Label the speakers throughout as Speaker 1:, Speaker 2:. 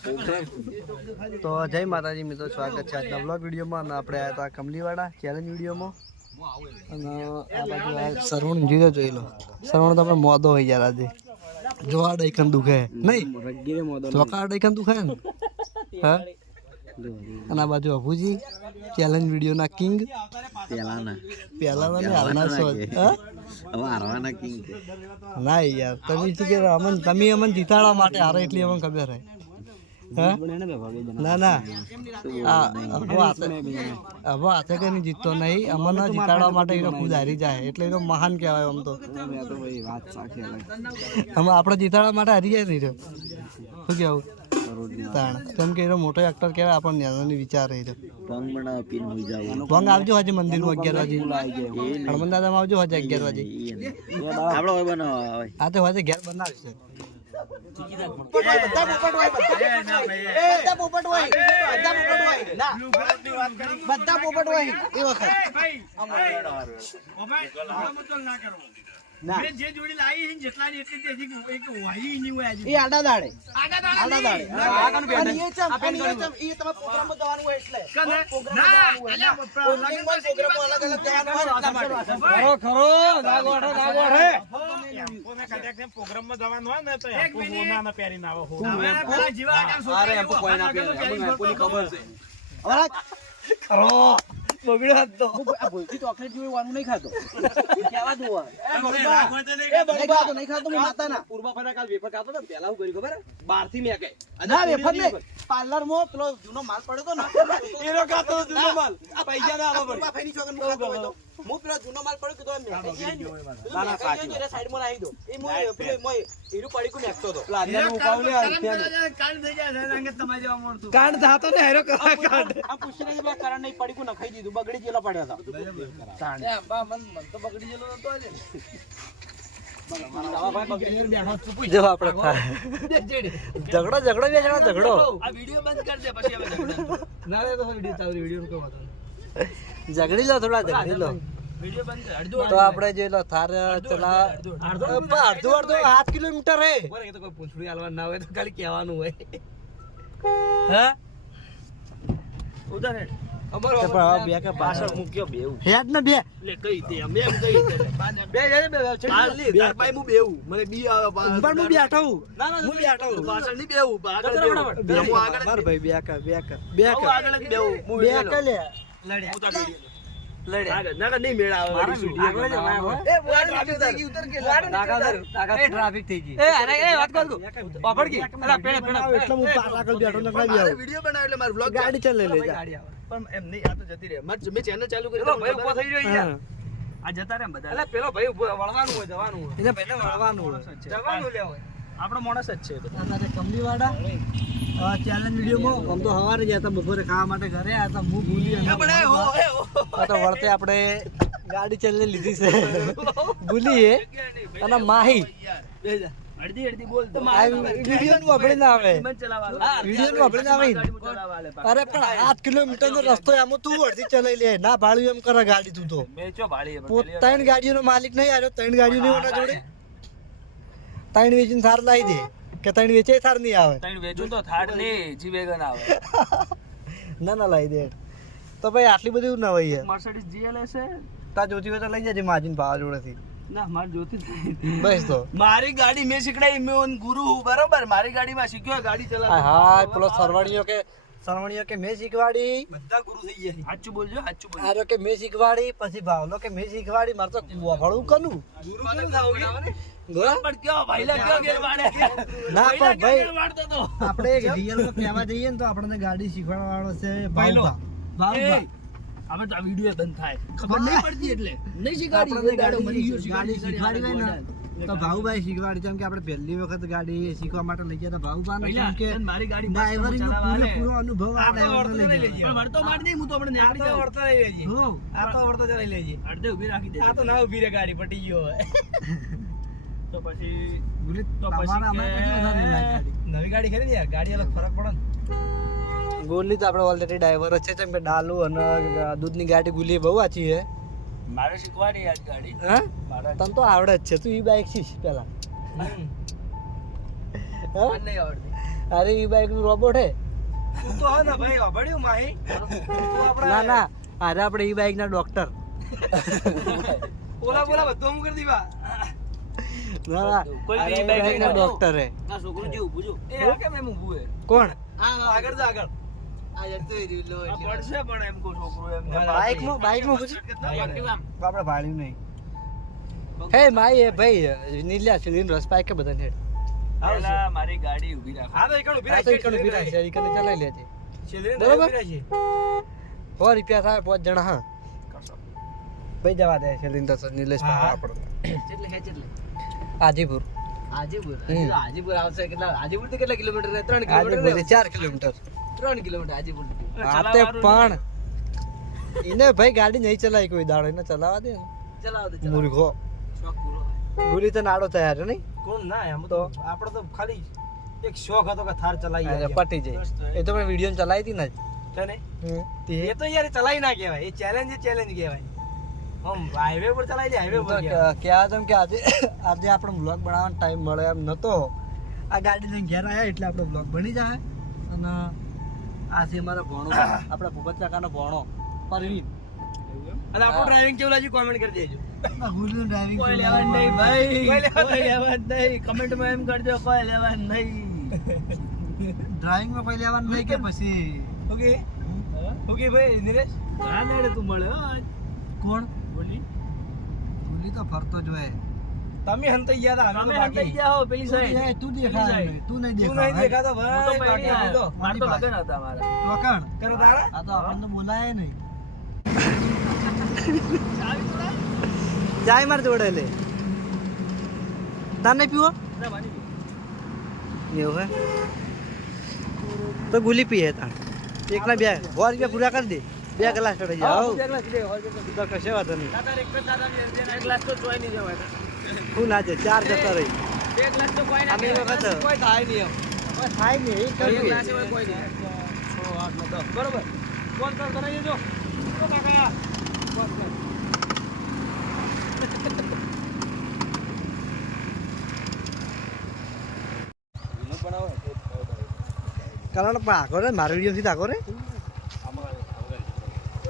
Speaker 1: તો જય માતાજી મિત્રો સ્વાગત છે આજના બ્લોગ વિડીયોમાં. અને આપણે આવ્યા હતા કમલીવાડા ચેલેન્જ વિડીયોમાં. અને આ બાજુ આ સરવણ જીરો જોઈ લો. સરવણ તમે મોદો હોય યાર આજે જોવા ડૈકન દુખે. નહીં ચોકા ડૈકન દુખે ને? હા? અને આ બાજુ અભુજી ચેલેન્જ વિડીયોના કિંગ
Speaker 2: પહેલાના
Speaker 1: પહેલાના ને હાલના
Speaker 2: હવે હારવાના કિંગ
Speaker 1: ના યાર તમે કે અમન તમે અમન જીતાડવા માટે હારે એટલી અમને ખબર હે હા ના ના આ અભો હાથે કઈ જીતતો નહીં. અમને જીતાડવા માટે એનો ખુદ હારી જાય. એટલે એનો મહાન કહેવાય આમ તો. અમે આપણે જીતાડવા માટે હારી જાય નહીં શું કેવું તાણ. કેમ કે એનો મોટો એક્ટર કહેવાય આપણને નાનો વિચાર રહી ભંગ આવજો હજી મંદિરમાં અગિયાર વાગે. હનુમાન દાદામાં આવજો હજી અગિયાર વાગે. આ તો હજી ઘેર બનાવીશ. બધા પોપટ હોય. એ વખત. એ આડા દાડે. આડા દાડે? અને એ એ ચમ એ તમે પ્રોગ્રામમાં જવાનું હોય એટલે. તો જવાનું હોય. ના પ્રોગ્રામમાં પ્રોગ્રામમાં અલગ અલગ જવાનું હોય એટલા માટે. ખરો ખરો નાગો અઠે નાગો અઠે ખરો. બગડ્યો હતો આ ભૂલથી ચોકલેટ જેવું વાનું નહીં ખાતો. કેવા દો એ બગડા તો નહીં ખાતો. હું માતાના.
Speaker 3: પૂર્વા ફરા કાલ વેફર ખાતો તો પેલા હું કર્યું ખબર બારથી મેં કઈ.
Speaker 1: ના વેફર ને પાર્લરમાં પેલો જૂનો માલ પડ્યો તો ને?
Speaker 3: એનો ખાતો જૂનો માલ. પૈસા ના આલો
Speaker 1: પૂર્વા ફેરી ચોકનમાં ખાતો હોય તો? હું પેલો જૂનો માલ પડ્યો કીધું જાય ને. જાય ને એટલે સાઈડમાં નાખી દો. એ મોય પેલો મોય હીરું પડીકું મેકતો હતો. કાંડ થાતો ને હેરો કાંડ.
Speaker 3: આ પૂછીને કે પેલા કરણ નહીં પડીકું નખાઈ દીધું. બગડી ગયેલો પડ્યો હતો.
Speaker 1: જો આપણે ઝઘડો ઝઘડો બે જણા ઝઘડો.
Speaker 3: આ વિડિયો બંધ કરી દે પછી હવે
Speaker 1: ના રે તો વિડિયો ચાલુ વીડિયો કો વાતો ઝઘડી લો થોડા ઝઘડી લો.
Speaker 3: વિડિયો બંધ કર. અડધો
Speaker 1: તો આપણે જોઈ લો થાર ચલા અડધું અડધું સાત કિલોમીટર હે.
Speaker 3: પૂછડી હાલવા ના હોય તો ખાલી કહેવાનું હોય.
Speaker 1: હા?
Speaker 3: ઉધર
Speaker 1: હવે બે કે
Speaker 3: પાછળ મૂક્યો બેવું
Speaker 1: હેડ ને બે
Speaker 3: એટલે કઈ દે અમે એમ કઈ દે બે બે બે ચાલી તાર ભાઈ હું બેવું મને બી આવે પાછળ.
Speaker 1: પણ હું બેઠો હું
Speaker 3: ના ના
Speaker 1: હું બેઠો હું
Speaker 3: પાછળ નહીં બેવું આગળ
Speaker 1: બે
Speaker 3: બેવું. હું આગળ જ
Speaker 1: માર ભાઈ બે કર બે કર બે
Speaker 3: હું
Speaker 1: કર
Speaker 3: આગળ જ બેવું હું
Speaker 1: બે
Speaker 3: વિડિયો
Speaker 1: કર લે
Speaker 3: હું તો વિડિયો
Speaker 1: લડે
Speaker 3: આગળ ના નહીં મેળ આવે
Speaker 1: મારા
Speaker 3: વળી
Speaker 1: વિડિયો
Speaker 3: આગળ
Speaker 1: આગળ
Speaker 3: જવાનું
Speaker 1: જવાનું
Speaker 3: હોય.
Speaker 1: એ બોલ ટ્રાફિક થઈ ગઈ ઉતર કે એ ટ્રાફિક થઈ ગઈ
Speaker 3: એ અરે એ વાત કર તું પાપડ કી અલા પેણે પેણે
Speaker 1: એટલે હું પાછળ આગળ બેઠો ને કઈ આવું
Speaker 3: વિડિયો બનાવ એટલે મારો બ્લોગ
Speaker 1: ગાડી ચાલે
Speaker 3: પણ એમ નહીં આ તો જતી રહે માર મેં ચેનલ ચાલુ કરી ભાઈ ઊભો થઈ રહ્યો યાર આ જતા રે બધા અલા પેલો ભાઈ વળવાનું હોય જવાનું હોય
Speaker 1: એને પહેલા વળવાનું હોય
Speaker 3: જવાનું લે આપણો માણસ જ છે બધા
Speaker 1: કમલીવાડા ચેલેન્જ વિડીયોમાં આમ તો સવારે ગયા હતા બપોરે ખાવા માટે ઘરે આવ્યા હતા હું ભૂલી તો વળતે આપણે ગાડી ચલને લીધી છે. ભૂલીએ. અને માહી.
Speaker 3: અડધી અડધી બોલ તો.
Speaker 1: આ નું આપણે ના આવે. મનનું આપણે ના આવે. અરે પણ આઠ કિલોમીટર નો રસ્તો એમ તું અડધી ચલાઈ લે. ના ભાડ્યું એમ કરે ગાડી તું તો.
Speaker 3: મેચો ભાળી
Speaker 1: પોત ત્રણ ગાડીઓનો માલિક નહીં આવ્યો ત્રણ ગાડીઓ નહીં ઓના જોડે? ત્રણ વેચીને થાર લાવી દે. કે ત્રણ વેચે થાર નહીં આવે.
Speaker 3: તણ વેચું તો થાર નહીં જી વેગન આવે.
Speaker 1: ના ના લઈ દે. તો ભાઈ આટલી બધી ના હોય
Speaker 3: મર્સિડીઝ જીએલએસ છે
Speaker 1: તા જોતી હોય તો લઈ જજે માજીન પાવા જોડેથી
Speaker 3: ના માર જોતી
Speaker 1: બસ તો.
Speaker 3: મારી ગાડી મેં શીખડાઈ મેં ગુરુ બરોબર? મારી ગાડીમાં શીખ્યો ગાડી
Speaker 1: હા હા પેલો સરવણીયો કે સરવણીયો કે મેં શીખવાડી.
Speaker 3: બધા ગુરુ થઈ ગયા સાચું બોલજો સાચું બોલજો.
Speaker 1: આરો કે મેં શીખવાડી પછી ભાવલો કે મેં શીખવાડી મારે તો વફાળું કનું.
Speaker 3: ગુરુ કેવું થાવ
Speaker 1: ના, ભાઈ-
Speaker 3: ગેર
Speaker 1: આપણે રિયલમાં કહેવા જઈએ ને તો આપણને ગાડી શીખવાડવા વાળો છે
Speaker 3: ભાઈલો.
Speaker 1: ભાવભા.
Speaker 3: હવે તો આ વીડિયો બંધ થાય. ખબર નહીં પડતી એટલે. નહીં શીખવાડી. ગયો,
Speaker 1: ગાડી
Speaker 3: શીખવાડી.
Speaker 1: ને. તો ભાઉભાઈ શીખવાડી. જેમ કે આપણે પહેલી વખત ગાડી શીખવા માટે લઈ ગયા ભાવ ભાઉભા ને
Speaker 3: પહેલા,
Speaker 1: કેમ કે
Speaker 3: મારી ગાડી
Speaker 1: નો
Speaker 3: ચલાવવા
Speaker 1: અનુભવ આ ડ્રાઈવરને લઈ ગયો.
Speaker 3: પણ વળતો માર નહીં, હું તો આપણે.
Speaker 1: હો.
Speaker 3: અડધે ઊભી રાખી દે તો પછી
Speaker 1: ગુલી,
Speaker 3: તો
Speaker 1: તમારે
Speaker 3: પછી
Speaker 1: હમણાં
Speaker 3: કે-
Speaker 1: પછી લાગે ગાડી?
Speaker 3: નવી ગાડી ખરીદી યાર? ગાડી અલગ ફરક પડે ને.
Speaker 1: ગોલી તો આપણે ઓલરેડી ડ્રાઈવર જ છે જેમ કે ડાલુ અને દૂધની ગાડી ગુલી બહુ આચી છે.
Speaker 3: મારે શીખવાડી આ ગાડી.
Speaker 1: હા?
Speaker 3: મારા
Speaker 1: તને તો આવડે જ છે. તું ઈ બાઈક શીખ પેલા
Speaker 3: મને આવડતી.
Speaker 1: અરે ઈ બાઈકનું રોબોટ હે.
Speaker 3: તું તો હા ને ભાઈ અભડ્યું માહી.
Speaker 1: ના ના. અરે આપણે ઈ બાઈક ના ડોક્ટર
Speaker 3: ઓલા બોલા બધું હું કરી દીવા
Speaker 1: ના
Speaker 3: કોઈ બી
Speaker 1: ડોક્ટર હે
Speaker 3: છોકરું એ કેમ એમ ઊભું હે
Speaker 1: કોણ
Speaker 3: આ આગળ આગળ.
Speaker 1: ભાડ્યું નહીં. હે એ ભાઈ રસ પાઈક કે બધા હેડ?
Speaker 3: પેલા મારી ગાડી ઊભી રાખ. હા તો એકણ ઊભી
Speaker 1: આ તો ઊભી રાખી છે ઈકણ ચલાવી લેજે. બરોબર? સો રૂપિયા થાય પાંચ જણા હા. ભાઈ જવા દે છે લીન તો નીલેશ
Speaker 3: હા, હા. કેટલે હે કેટલે
Speaker 1: આજીપુર.
Speaker 3: હાજીપુર
Speaker 1: હમ.
Speaker 3: હાજીપુર આવશે કેટલા? હાજીપુરથી કેટલા કિલોમીટર રહે? ત્રણ કિલોમીટર રહે.
Speaker 1: ચાર કિલોમીટર.
Speaker 3: ત્રણ કિલોમીટર
Speaker 1: આજીપુર પણ એને ભાઈ ગાડી નહીં ચલાવી કોઈ દાડો એને ચલાવવા દે. ને
Speaker 3: દે પૂરો
Speaker 1: ગુલી તો નાડો તૈયાર નહીં?
Speaker 3: કોણ? ના એમ તો? આપણો તો ખાલી એક શોખ હતો કે થાર ચલાવી
Speaker 1: અરે પટી જાય. એ. તો પણ વીડિયો ચલાવી હતી ને જ.
Speaker 3: છે ને
Speaker 1: હમ.
Speaker 3: એ તો યાર ચલાવી ના કહેવાય. એ ચેલેન્જ ચેલેન્જ કહેવાય. આમ હાઈવે પર ચલાવી હાઈવે પર
Speaker 1: તો કહેવા તેમ કે આજે આજે આપણો બ્લોગ બનાવવાનો ટાઈમ મળે એમ નતો. આ ગાડી લઈને ઘેર આવ્યા એટલે આપણો બ્લોગ બની જાય. અને આ છે મારો ભણો. આપણા ભૂપત કાકાનો ભણો. પરવીન.
Speaker 3: અને આપણું ડ્રાઇવિંગ કેવું લાગ્યું? કોમેન્ટ કરી દેજો.
Speaker 1: હુલનું ડ્રાઇવિંગ
Speaker 3: કોઈ લેવાનું નહીં ભાઈ. કોઈ લેવાનું નહીં. કમેન્ટમાં એમ કરજો કોઈ લેવાનું નહીં.
Speaker 1: ડ્રાઇવિંગમાં પહેલી આવવાનું નહીં કે પછી?
Speaker 3: ઓકે ઓકે ભાઈ નિરેશ દાડે તું મળે
Speaker 1: કોણ?
Speaker 3: બોલી?
Speaker 1: ગુલી તો ફરતો જ હોય.
Speaker 3: તમે હંતાઈ ગયા હતા અમે હંતાઈ ગયા હો પેલી સાઈડ
Speaker 1: તું દેખાય. નહીં, તું નહીં
Speaker 3: તું
Speaker 1: દેખાય.
Speaker 3: નહીં દેખાતો ભાઈ
Speaker 4: તો
Speaker 3: બાકી આ તો.
Speaker 4: મારે તો લગન હતા મારા.
Speaker 1: ચોકણ
Speaker 3: કરો તારા?
Speaker 1: આ તો આપણને બોલાય નહીં. જાય માર જોડે લે. તાને પીવો? એવું હે? તો ગુલી પીએ તાણ એકલા બે સો રૂપિયા પૂરા કરી દે. બે કલાક ચડી જાય તો. કશે વાંધો નહીં.
Speaker 4: તો જવાય.
Speaker 1: હું ના છે ચાર જતા રહી.
Speaker 4: બે કલાક તો કોઈ ના
Speaker 1: વખત
Speaker 3: કોઈ થાય નહીં
Speaker 1: થાય નહીં એ
Speaker 4: કોઈ
Speaker 3: છ આઠ ને દસ. બરોબર. ફોન કર કરાવી દેજો. કાકા ફોન કર.
Speaker 1: કારણ પણ આગો રે મારો વીડિયો થી રે.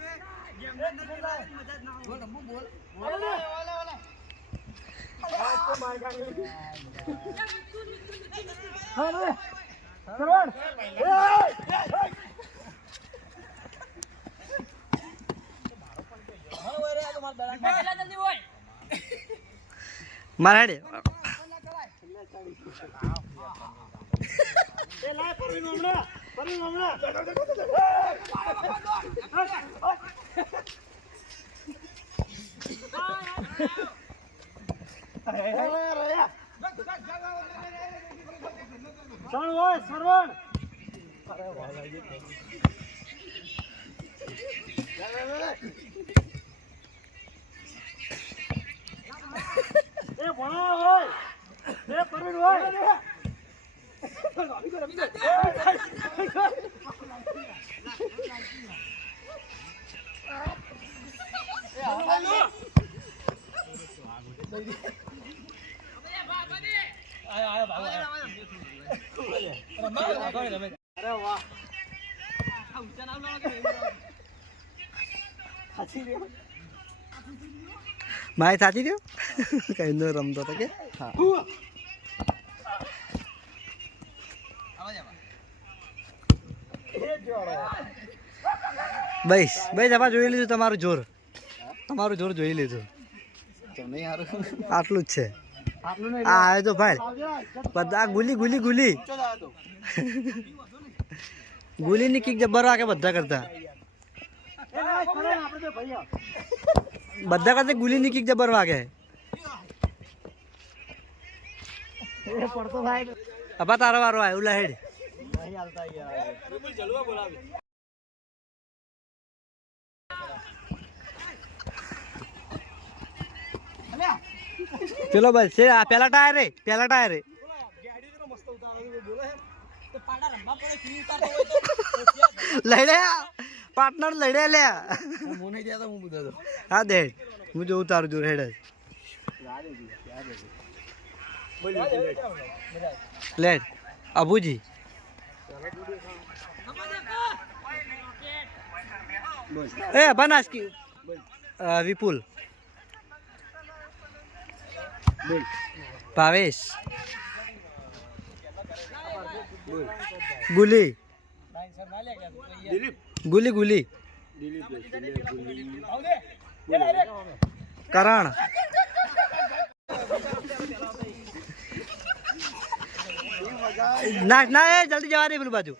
Speaker 3: રહે તો કેમેરામાં રે દિલ્હી બહાર રે એ આપો માં રીલ બગાડી દો હું રીલ નહીં
Speaker 1: મારા હેડે માય થાતી રહ્યો? કઈ રમતો તો કે? હા. બસ બસ આમાં જોઈ લીધું તમારું જોર. તમારું જોર જોઈ લીધું. આટલું જ છે. આ આવે તો ભાઈ. બધા ગુલી ગુલી ગુલી. ગુલીની કિક જબ્બર વાગે બધા કરતા. બધા કરતા ગુલીની કિક જબ્બર વાગે અપા તારો વારો આવ્યો લહેડ પેલો બસ, છે, આ પેલા ટાયર રે પેલા ટાયર રે લઈ લે પાર્ટનર લઈ લે લે.
Speaker 3: હું નહીં દેતા હું બધો
Speaker 1: હા દે. હું જોઉં તારું જોર હેડ. લેટ અબુજી એ બનાસ કી વિપુલ. ભાવેશ. ગુલી. ગુલી ગુલી. કરણ. ના ના એ જલ્દી જવા દે પેલું બાજુ.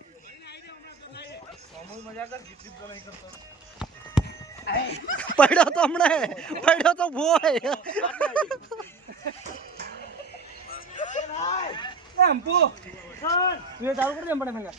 Speaker 1: પડ્યો તો હમણાં પડ્યો તો ભોય.
Speaker 3: એમ પુ ચાલુ કરી દે મને